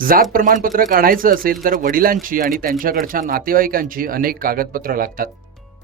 जात प्रमाणपत्र काढायचं असेल तर वडिलांची आणि त्यांच्याकडच्या नातेवाईकांची अनेक कागदपत्र लागतात.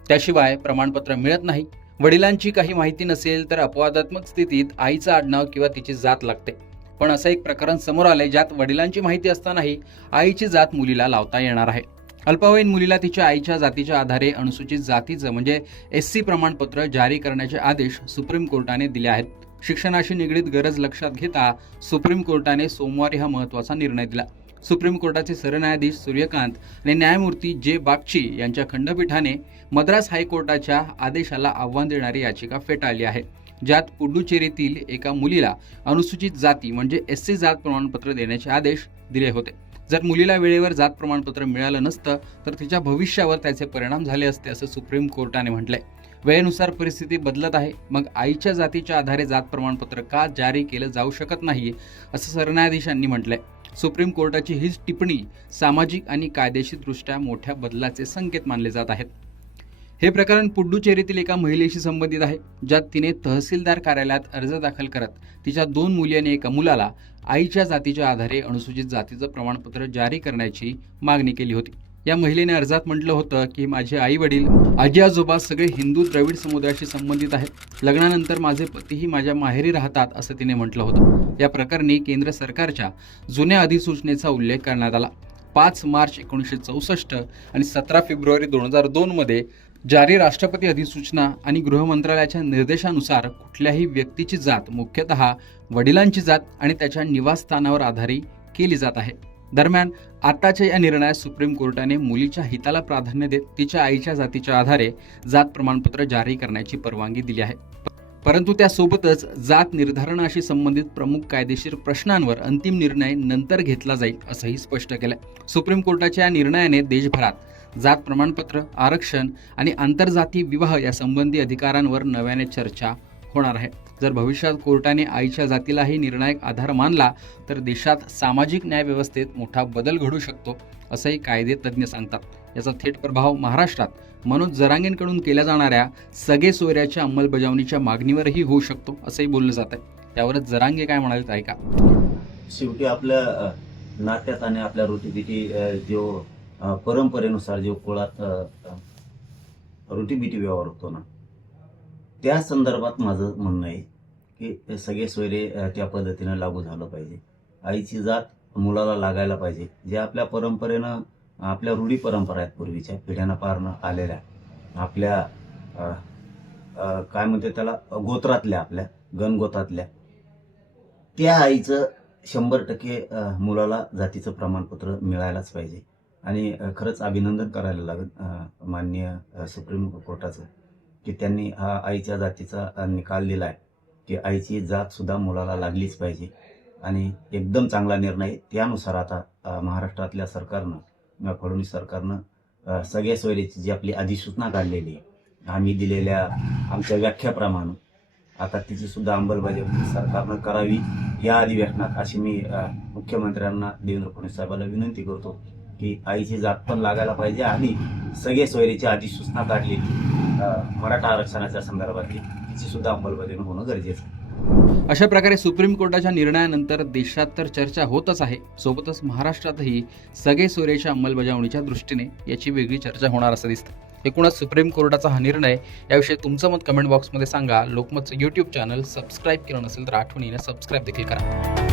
त्याशिवाय प्रमाणपत्र मिळत नाही. वडिलांची काही माहिती नसेल तर अपवादात्मक स्थितीत आईचं आडनाव किंवा तिची जात लागते. पण असं एक प्रकरण समोर आलंय ज्यात वडिलांची माहिती असतानाही आईची जात मुलीला लावता येणार आहे. अल्पवयीन मुलीला तिच्या आईच्या जातीच्या आधारे अनुसूचित जातीचं म्हणजे SC प्रमाणपत्र जारी करण्याचे आदेश सुप्रीम कोर्टाने दिले आहेत. शिक्षणाशी निगडीत गरज लक्षात घेता सुप्रीम कोर्टाने सोमवारी हा महत्त्वाचा निर्णय दिला. सुप्रीम कोर्टाचे सरन्यायाधीश सूर्यकांत आणि न्यायमूर्ती जे बागची यांच्या खंडपीठाने मद्रास हायकोर्टाच्या आदेशाला आव्हान देणारी याचिका फेटाळली आहे, ज्यात पुडुचेरीतील एका मुलीला अनुसूचित जाती म्हणजे SC जात प्रमाणपत्र देण्याचे आदेश दिले होते. जर मुलीला वेळेवर जात प्रमाणपत्र मिळालं नसतं तर तिच्या भविष्यावर त्याचे परिणाम झाले असते असं सुप्रीम कोर्टाने म्हटलंय. वेळेनुसार परिस्थिती बदलत आहे, मग आईच्या जातीच्या आधारे जात प्रमाणपत्र का जारी केलं जाऊ शकत नाही असं सरन्यायाधीशांनी म्हटलंय. सुप्रीम कोर्टाची ही टिप्पणी सामाजिक आणि कायदेशीरदृष्ट्या मोठ्या बदलाचे संकेत मानले जात आहेत. हे प्रकरण पुडुचेरीतील एका महिलेशी संबंधित आहे, ज्यात तिने तहसीलदार कार्यालयात अर्ज दाखल करत तिच्या 2 मुली आणि एका मुलाला आईच्या जातीच्या आधारे अनुसूचित जातीचं प्रमाणपत्र जारी करण्याची मागणी केली होती. या महिलेने अर्जात म्हटलं होतं की माझे आई वडील, आजी आजोबा सगळे हिंदू द्रविड समुदायाशी संबंधित आहेत. लग्नानंतर माझे पतीही माझ्या माहेरी राहतात असं तिने म्हटलं होतं. या प्रकरणी केंद्र सरकारच्या जुन्या अधिसूचनेचा उल्लेख करण्यात आला. 5 मार्च 1964 आणि 17 फेब्रुवारी 2002 मध्ये जारी राष्ट्रपती अधिसूचना आणि गृह मंत्रालयाच्या निर्देशानुसार कुठल्याही व्यक्तीची जात मुख्यतः वडिलांची जात आणि त्याच्या निवासस्थानावर आधारित केली जात आहे. दरम्यान आताच्या या निर्णयात सुप्रीम कोर्टाने मुलीच्या हिताला प्राधान्य देत तिच्या आईच्या जातीच्या आधारे जात प्रमाणपत्र जारी करण्याची परवानगी दिली आहे. परंतु त्यासोबतच जात निर्धारणाशी संबंधित प्रमुख कायदेशीर प्रश्नांवर अंतिम निर्णय नंतर घेतला जाईल असंही स्पष्ट केलंय. सुप्रीम कोर्टाच्या या निर्णयाने देशभरात जात प्रमाणपत्र, आरक्षण आणि आंतरजातीय विवाह यासंबंधी अधिकारांवर नव्याने चर्चा होणार आहे. जर भविष्यात कोर्टाने आईच्या जातीलाही निर्णायक आधार मानला तर देशात सामाजिक न्याय व्यवस्थेत मोठा बदल घडू शकतो असंही कायदे तज्ज्ञ सांगतात. याचा थेट प्रभाव महाराष्ट्रात मनोज जरांगेंकडून केल्या जाणाऱ्या सगळे सोयऱ्याच्या अंमलबजावणीच्या मागणीवरही होऊ शकतो असंही बोललं जात आहे. त्यावरच जरांगे काय म्हणाले ते ऐका. शेवटी आपल्या नात्यात आणि आपल्या रोटीबिटी जो परंपरेनुसार जो कुळात रोटीबिटी व्यवहार होतो ना, त्या संदर्भात माझं म्हणणं आहे की सगळे सोयरे त्या पद्धतीनं लागू झालं पाहिजे. आईची जात मुलाला लागायला पाहिजे. जे आपल्या परंपरेनं, आपल्या रूढी परंपरा आहेत पूर्वीच्या पिढ्यांना पारनं आलेल्या, आपल्या काय म्हणते त्याला गोत्रातल्या, आपल्या गणगोतातल्या, त्या आईचं 100% मुलाला जातीचं प्रमाणपत्र मिळायलाच पाहिजे. आणि खरंच अभिनंदन करायला लागेल माननीय सुप्रीम कोर्टाचं की त्यांनी हा आईच्या जातीचा निकाल दिला आहे की आईची जात सुद्धा मुलाला लागलीच पाहिजे. आणि एकदम चांगला निर्णय. त्यानुसार आता महाराष्ट्रातल्या सरकारनं, फडणवीस सरकारनं सगळ्या सोयरीची जी आपली अधिसूचना काढलेली आहे, आम्ही दिलेल्या आमच्या व्याख्याप्रमाणे आता तिची सुद्धा अंमलबजावणी सरकारनं करावी या अधिवेशनात, अशी मी मुख्यमंत्र्यांना देवेंद्र फडणवीस साहेबांना विनंती करतो की आईची जात पण लागायला पाहिजे आणि सगळे सोयरीची अधिसूचना काढलेली मराठा आरक्षणाच्या संदर्भातली तिची सुद्धा अंमलबजावणी होणं गरजेचं आहे. अशा प्रकारे सुप्रीम कोर्टाच्या निर्णयानंतर देशात तर चर्चा होतच आहे, सोबतच महाराष्ट्रातही सगळे सोयऱ्याच्या अंमलबजावणीच्या दृष्टीने याची वेगळी चर्चा होणार असं दिसतं. एकूणच सुप्रीम कोर्टाचा हा निर्णय याविषयी तुमचं मत कमेंट बॉक्समध्ये सांगा. लोकमतचं YouTube चॅनल सबस्क्राईब केलं नसेल तर आठवणीने सबस्क्राईब देखील करा.